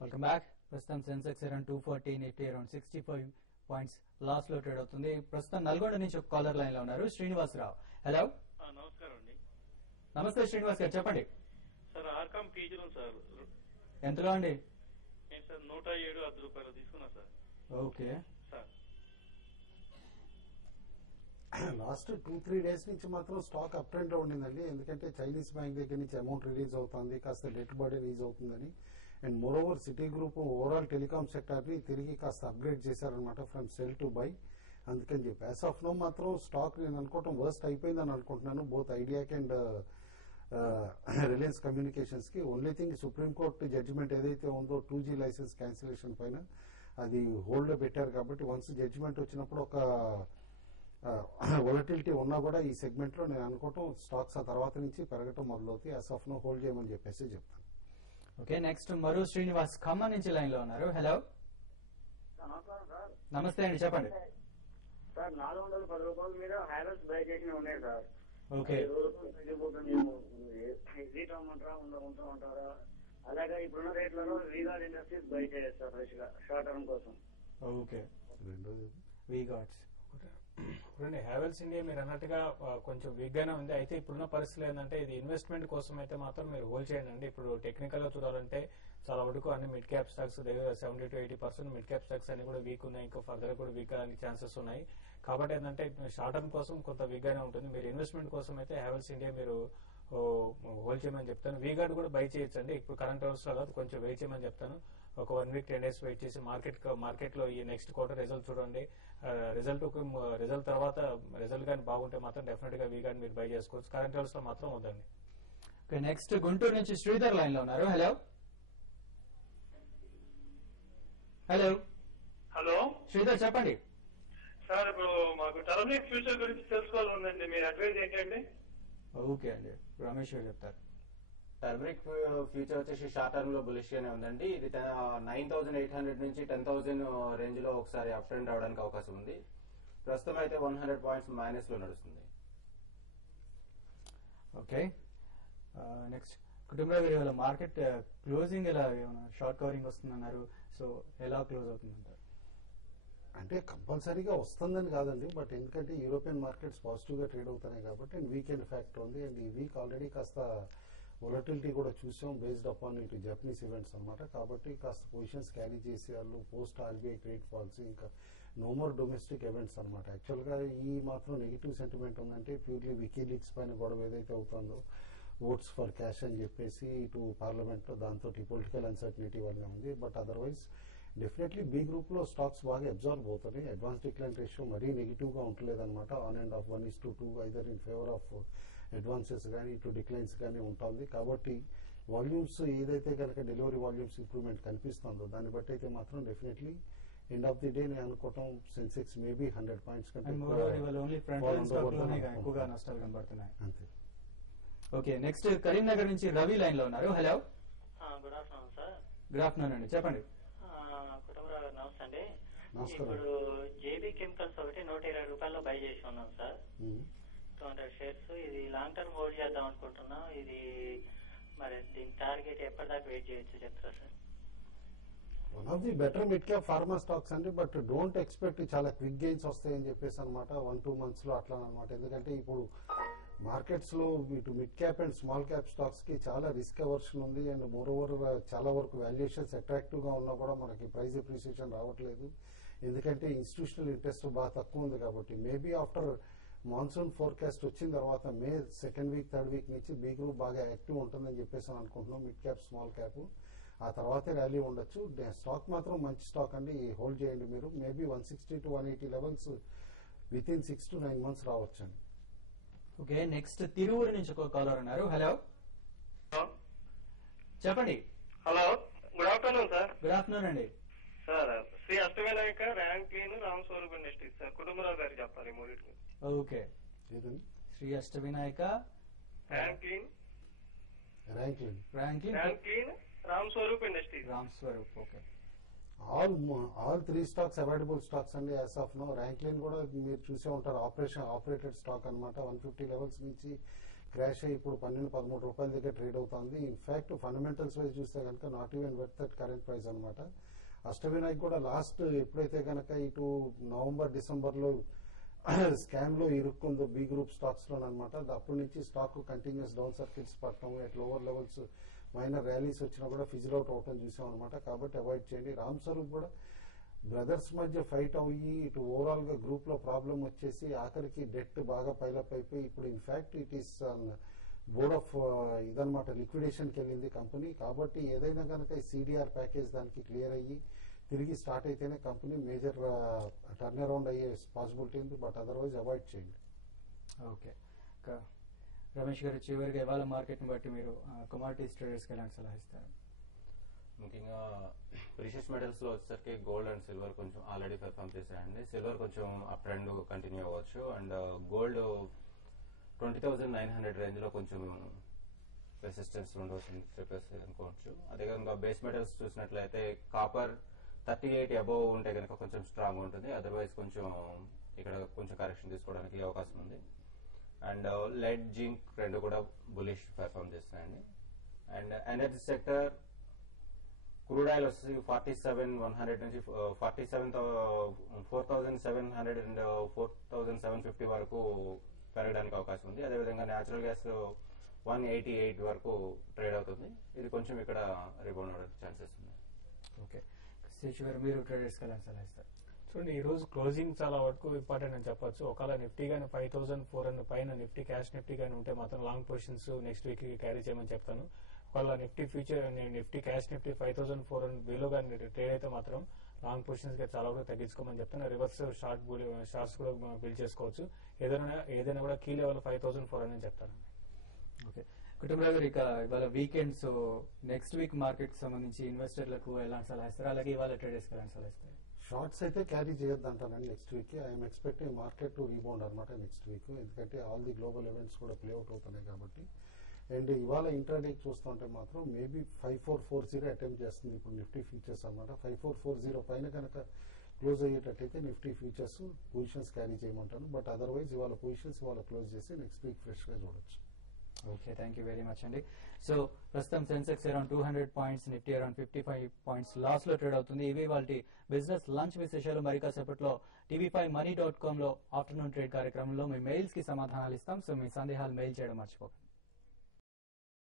Welcome back. ప్రస్తుతం Sensex around 240, Nifty around 65 points loss లో trade అవుతుంది. ప్రస్తుతం నల్గొండ నుంచి ఒక కాలర్ లైన్ లో ఉన్నారు, శ్రీనివాసరావు. హలో, నమస్కారం అండి. నమస్తే శ్రీనివాస్ గారు, చెప్పండి. సార్ ఆర్కామ్ పీజీలో సార్ ఎంతలో అండి? నేను సార్ 107 రూపాయలు తీసుకున్నా sir. Okay sir last 2-3 days నుంచి మాత్రం స్టాక్ అప్ ట్రెండ్ ఉండిందండి. ఎందుకంటే చైనీస్ బ్యాంక్ దగ్గర నుంచి అమౌంట్ రిలీజ్ అవుతుంది, కాస్త డెట్ బర్డెన్ రిలీజ్ అవుతుందని. And more over city group overall telecom sector ని తిరిగి కాస్త అప్గ్రేడ్ చేశారనమాట ఫ్రమ్ సెల్ టు బై. అందుకని చెప్పి యాజ్ ఆఫ్ నో మాత్రం స్టాక్ నేను అనుకోవటం వర్స్ట్ అయిపోయిందని అనుకుంటున్నాను, బోత్ ఐడియాకి అండ్ రిలయన్స్ కమ్యూనికేషన్స్ కి. ఓన్లీ థింగ్ సుప్రీంకోర్టు జడ్జిమెంట్ ఏదైతే ఉందో 2G లైసెన్స్ క్యాన్సిలేషన్ పైన అది హోల్డ్ లో పెట్టారు. కాబట్టి వన్స్ జడ్జిమెంట్ వచ్చినప్పుడు ఒక వొలటిలిటీ ఉన్నా కూడా ఈ సెగ్మెంట్ లో నేను అనుకోవటం స్టాక్స్ ఆ తర్వాత నుంచి పెరగటం మొదలవుతాయి. యాజ్ ఆఫ్ నో హోల్డ్ చేయమని చెప్పేసి చెప్తాను. ఓకే, నెక్స్ట్ మరో శ్రీనివాస్ ఖమ్మం నుంచి లైన్ లో ఉన్నారు. హలో, నమస్తే అండి, చెప్పండి. సార్ 410 రూపాయల మీద హ్యావెల్స్ బై చేసినవి ఉన్నాయి సార్. ఓకే, ఎగ్జిట్ అవ్వమంటారా ఉంటారా? అలాగే ఇప్పుడున్న రేట్లలో వీగార్డ్ ఇండస్ట్రీస్ బై చేయొచ్చు సార్ ఫ్రెష్ గా షార్ట్ టర్మ్ కోసం. ఓకే, రెండోది వీగార్డ్స్. ఇప్పుడు హ్యావెల్స్ ఇండియా మీరు అన్నట్టుగా కొంచెం వీక్ గానే ఉంది. అయితే ఇప్పుడున్న పరిస్థితులు ఏంటంటే ఇది ఇన్వెస్ట్మెంట్ కోసం అయితే మాత్రం మీరు హోల్డ్ చేయండి. ఇప్పుడు టెక్నికల్ గా చూడాలంటే చాలా వరకు అన్ని మిడ్ క్యాప్ స్టాక్స్ దగ్గర 70-80% మిడ్ క్యాప్ స్టాక్స్ అన్ని కూడా వీక్ ఉన్నాయి, ఇంకా ఫర్దర్ కూడా వీక్ అయ్యే ఛాన్సెస్ ఉన్నాయి. కాబట్టి ఏంటంటే షార్ట్ టర్మ్ కోసం కొంత వీక్ గానే ఉంటుంది. మీరు ఇన్వెస్ట్మెంట్ కోసం అయితే హ్యావెల్స్ ఇండియా మీరు హోల్డ్ చేయమని చెప్తాను. వీగార్డ్ కూడా బై చేయొచ్చండి. ఇప్పుడు కరెంట్ అవర్స్ లో కాదు, కొంచెం వెయిట్ చేయమని చెప్తాను. ఒక 1 వీక్ 10 డేస్ వెయిట్ చేసి మార్కెట్ లో ఈ నెక్స్ట్ క్వార్టర్ రిజల్ట్ చూడండి. రిజల్ట్ తర్వాత రిజల్ట్ కానీ బాగుంటే మాత్రం డెఫినెట్ గా వీగార్డ్ మీరు బై చేసుకోవచ్చు. కరెంట్ అవర్స్ లో మాత్రం వద్దండి. ఓకే, నెక్స్ట్ గుంటూరు నుంచి శ్రీధర్ లైన్ లో ఉన్నారు. హలో హలో హలో శ్రీధర్, చెప్పండి. సార్ ఇప్పుడు మాకు టర్మిక్ ఫ్యూచర్ గురించి తెలుసుకోవాలి ఉందండి, మీ అడ్వైజ్ ఏంటండి? ఓకే అండి, రమేష్ గారు చెప్తారు. టర్మరిక్ ఫ్యూచర్ వచ్చేసి షార్ట్ టర్మ్ లో బులిష్ గానే ఉందండి. ఇది 9,800 నుంచి 10,000 రేంజ్ లో ఒకసారి అప్ ట్రెండ్ రావడానికి అవకాశం ఉంది. ప్రస్తుతం అయితే 100 పాయింట్స్ మైనస్ లో నడుస్తుంది. ఓకే, నెక్స్ట్ కుటుంబరావు గారు, ఇవాళ మార్కెట్ క్లోజింగ్ ఎలా ఏమైనా షార్ట్ కవరింగ్ వస్తుందన్నారు, సో ఎలా క్లోజ్ అవుతుందంటారు? అంటే కంపల్సరీగా వస్తుందని కాదండి, బట్ ఎందుకంటే యూరోపియన్ మార్కెట్స్ పాజిటివ్ గా ట్రేడ్ అవుతున్నాయి కాబట్టి అండ్ వీకెండ్ ఫ్యాక్టర్ ఉంది. అండ్ ఈ వీక్ ఆల్రెడీ కాస్త వొలటిలిటీ కూడా చూసాం బేస్డ్ అపాన్ ఇటు జపనీస్ ఈవెంట్స్ అనమాట. కాబట్టి కాస్త పొజిషన్స్ క్యారీ చేసే వాళ్ళు పోస్ట్ ఆర్బీఐ క్రెడిట్ పాలసీ ఇంకా నో మోర్ డొమెస్టిక్ ఈవెంట్స్ అనమాట. యాక్చువల్ గా ఈ మాత్రం నెగిటివ్ సెంటిమెంట్ ఉందంటే ప్యూర్లీ వికీలీక్స్ పైన గొడవ ఏదైతే అవుతుందో ఓట్స్ ఫర్ క్యాష్ అని చెప్పేసి ఇటు పార్లమెంట్ లో దాంతో పొలిటికల్ అన్సర్టనిటీ వల్ల ఉంది. But otherwise definitely B group లో స్టాక్స్ బాగా అబ్జార్బ్ అవుతున్నాయి. అడ్వాన్స్ డిక్లైన్ రేషియో మరీ నెగిటివ్ గా ఉంటలేదన్నమాట. On and off 1:2 either in favour of advances కానీ ఇటు డిక్లైన్స్ కానీ ఉంటుంది. కాబట్టి వాల్యూమ్స్ ఏదైతే కనుక డెలివరీ వాల్యూమ్స్ ఇంప్రూవ్మెంట్ కనిపిస్తుందో దాన్ని బట్టి అయితే మాత్రం definitely end of the day నేను అనుకోవటం సెన్సెక్స్ మేబీ 100 పాయింట్స్ కంటే ఎక్కువగా నష్టాలు కనబడుతున్నాయి. అంతే. ఓకే, నెక్స్ట్ కరీంనగర్ నుంచి రవి లైన్ లో ఉన్నారు. Hello, good afternoon sir. Good afternoon అండి, చెప్పండి. కుటుంబరావు గారు నమస్తే అండి. నమస్కారం. ఇప్పుడు జేబీ కెమికల్స్ ఒకటి 120 రూపాయల్లో బై చేసి ఉన్నాం సార్, 200 షేర్స్. ఇది లాంగ్ టర్మ్ హోల్డ్ చేద్దాం అనుకుంటున్నాం. ఇది మరి దీని టార్గెట్ ఎప్పటిదాకా వెయిట్ చేయొచ్చు చెప్తారా sir? One of the better mid cap pharma stocks అండి, బట్ డోంట్ ఎక్స్పెక్ట్ చాలా క్విక్ గెయిన్స్ వస్తాయని చెప్పేసి అనమాట 1-2 మంత్స్ లో అట్లా అనమాట. ఎందుకంటే ఇప్పుడు మార్కెట్స్ లో ఇటు mid cap and small cap stocks కి చాలా రిస్క్ అవర్షన్ ఉంది. అండ్ మోర్ ఓవర్ చాలా వరకు వాల్యుయేషన్స్ అట్రాక్టివ్ గా ఉన్నా కూడా మనకి ప్రైస్ అప్రిసియేషన్ రావట్లేదు. ఎందుకంటే ఇన్స్టిట్యూషనల్ ఇంట్రెస్ట్ బాగా తక్కువ ఉంది. కాబట్టి మేబీ ఆఫ్టర్ మాన్సూన్ ఫోర్కాస్ట్ వచ్చిన తర్వాత మే 2nd వీక్ 3rd వీక్ నుంచి బీ గ్రూప్ బాగా యాక్టివ్ ఉంటుందని చెప్పేసి అనుకుంటున్నాం. మిడ్ క్యాప్ స్మాల్ క్యాప్ ఆ తర్వాతే ర్యాలీ ఉండొచ్చు. స్టాక్ మాత్రం మంచి స్టాక్ అండి, హోల్డ్ చేయండి మీరు. Maybe 160-180 levels within 6 to 9 months రావచ్చండి. ఓకే, నెక్స్ట్ తిరువురు నుంచి ఒక కాలర్ ఉన్నారు. హలో, చెప్పండి. Hello, good afternoon sir. Good afternoon అండి. సార్ శ్రీ అష్టవినాయక, ర్యాంక్లీన్, రామ్ స్వరూప్ ఇండస్ట్రీస్ సార్. కుటుంబరావు గారు చెప్పాలి మూడింటి. ఓకే, ఏదండి? శ్రీ అష్టవినాయక, ర్యాంక్లీన్, Ram Swaroop industries. Ram Swaroop. Okay, all 3 stocks available stocks అండి యాజ్ ఆఫ్ నో. ర్యాంక్లైన్ కూడా మీరు చూసే ఉంటారు, ఆపరేటెడ్ స్టాక్ అనమాట. 150 లెవెల్స్ నుంచి క్రాష్ అయ్యి ఇప్పుడు 12-13 రూపాయల దగ్గర ట్రేడ్ అవుతుంది. ఇన్ఫాక్ట్ ఫండమెంటల్స్ వైజ్ చూస్తే కనుక not even worth that current price అనమాట. అష్టవినాయక్ కూడా లాస్ట్ ఎప్పుడైతే కనుక ఇటు November-December స్కామ్ లో ఇరుక్కుందో బి గ్రూప్ స్టాక్స్ లో అనమాట, అప్పటి నుంచి స్టాక్ కంటిన్యూస్ డౌన్ సర్కిల్స్ పడటం, at lower levels minor rallies వచ్చినా కూడా ఫిజిల్ అవుట్ అవటం చూసాం అనమాట. కాబట్టి అవాయిడ్ చేయండి. రామ్ స్వరూప్ కూడా బ్రదర్స్ మధ్య ఫైట్ అయ్యి ఇటు ఓవరాల్ గా గ్రూప్ లో ప్రాబ్లం వచ్చేసి ఆఖరికి డెట్ బాగా పైలప్ అయిపోయి ఇప్పుడు in fact it is board of ఇదనమాట లిక్విడేషన్కి వెళ్ళింది కంపెనీ. కాబట్టి ఏదైనా కనుక ఈ సిడిఆర్ ప్యాకేజ్ దానికి క్లియర్ అయ్యి తిరిగి స్టార్ట్ అయితేనే కంపెనీ మేజర్ టర్న్ అరౌండ్ అయ్యే పాసిబిలిటీ ఉంది. బట్ అదర్వైజ్ అవాయిడ్ చేయండి. ఓకే, రమేష్ గారు చివరిగా ఇవాళ మార్కెట్ని బట్టి మీరు కమాడిటీస్ ట్రేడర్స్కి ఎలాంటి సలహా ఇస్తారు? ముఖ్యంగా ప్రీషియస్ మెటల్స్ లో వచ్చేసరికి గోల్డ్ అండ్ సిల్వర్ కొంచెం ఆల్రెడీ పెర్ఫామ్ చేశాయండి. సిల్వర్ కొంచెం అప్ ట్రెండ్ కంటిన్యూ అవ్వచ్చు అండ్ గోల్డ్ 20,900 రేంజ్ లో కొంచెం రెసిస్టెన్స్ ఉండవచ్చు చెప్పేసి అనుకోవచ్చు. అదే కనుక బేస్ మెటల్స్ చూసినట్లయితే కాపర్ 38 అబోవ్ ఉంటే కనుక కొంచెం స్ట్రాంగ్ ఉంటుంది. అదర్వైజ్ కొంచెం ఇక్కడ కొంచెం కరెక్షన్ తీసుకోవడానికి అవకాశం ఉంది. అండ్ లెడ్, జింక్ రెండు కూడా బులిష్ పెర్ఫామ్ చేస్తున్నాయండి. And energy sector crude oil వచ్చేసి 47,100 నుంచి 4,700 అండ్ 4,750 వరకు పెరగడానికి అవకాశం ఉంది. అదేవిధంగా న్యాచురల్ గ్యాస్ 188 వరకు ట్రేడ్ అవుతుంది. ఇది కొంచెం ఇక్కడ రిబౌండ్ అవడానికి ఛాన్సెస్ ఉన్నాయి. ఓకే, శేషు గారు మీరు ట్రేడర్స్కి ఎలాంటి సలహా ఇస్తారు? చూడండి, ఈ రోజు క్లోజింగ్ చాలా వరకు ఇంపార్టెంట్ అని చెప్పొచ్చు. ఒకవేళ నిఫ్టీ గానీ 5,400 పైన నిఫ్టీ క్యాష్ నిఫ్టీ గానీ ఉంటే మాత్రం long positions next week carry చేయమని చెప్తాను. ఒకవేళ Nifty future Nifty cash Nifty 5,400 below గానీ ట్రేడ్ అయితే మాత్రం లాంగ్ పొజిషన్స్ గా చాలా వరకు తగ్గించుకోమని చెప్తాను. రివర్స్ షార్ట్స్ కూడా బిల్డ్ చేసుకోవచ్చు. ఏదైనా కూడా కీ లెవెల్ 5,400 అని చెప్తాను. ఓకే, కుటుంబరావు గారు, ఇక ఇవాళ weekend, so next week market సంబంధించి ఇన్వెస్టర్లకు ఎలాంటి సలహా ఇస్తారు? అలాగే ఇవాళ ట్రేడర్స్కి ఎలాంటి సలహా ఇస్తారు? షార్ట్స్ అయితే క్యారీ చేయొద్దు అంటానండి next week. I'm expecting market to rebound అనమాట నెక్స్ట్ వీక్. ఎందుకంటే ఆల్ ది గ్లోబల్ ఈవెంట్స్ కూడా ప్లేఅవుట్ అవుతున్నాయి కాబట్టి. అండ్ ఇవాళ ఇంట్రాడే చూస్తుంటే మాత్రం మేబీ 5440 అటెంప్ట్ చేస్తుంది ఇప్పుడు నిఫ్టీ ఫ్యూచర్స్ అనమాట. 5440 పైన కనుక క్లోజ్ అయ్యేటట్టయితే నిఫ్టీ ఫ్యూచర్స్ పొజిషన్స్ క్యారీ చేయమంటాను. బట్ అదర్వైజ్ ఇవాళ పొజిషన్స్ ఇవాళ క్లోజ్ చేసి నెక్స్ట్ వీక్ ఫ్రెష్ గా చూడొచ్చు. Okay, thank you very much అండి. సో ప్రస్తుతం Sensex around 200 points, Nifty around 55 points loss లో ట్రేడ్ అవుతుంది. ఇవి వాళ్ళ బిజినెస్ లంచ్ విశేషాలు. మరి కాసేపట్లో tv5money.com లో ఆఫ్టర్నూన్ ట్రేడ్ కార్యక్రమంలో మీ మెయిల్స్ కి సమాధానాలు ఇస్తాం. సో మీ సందేహాలు మెయిల్ చేయడం మర్చిపోకండి.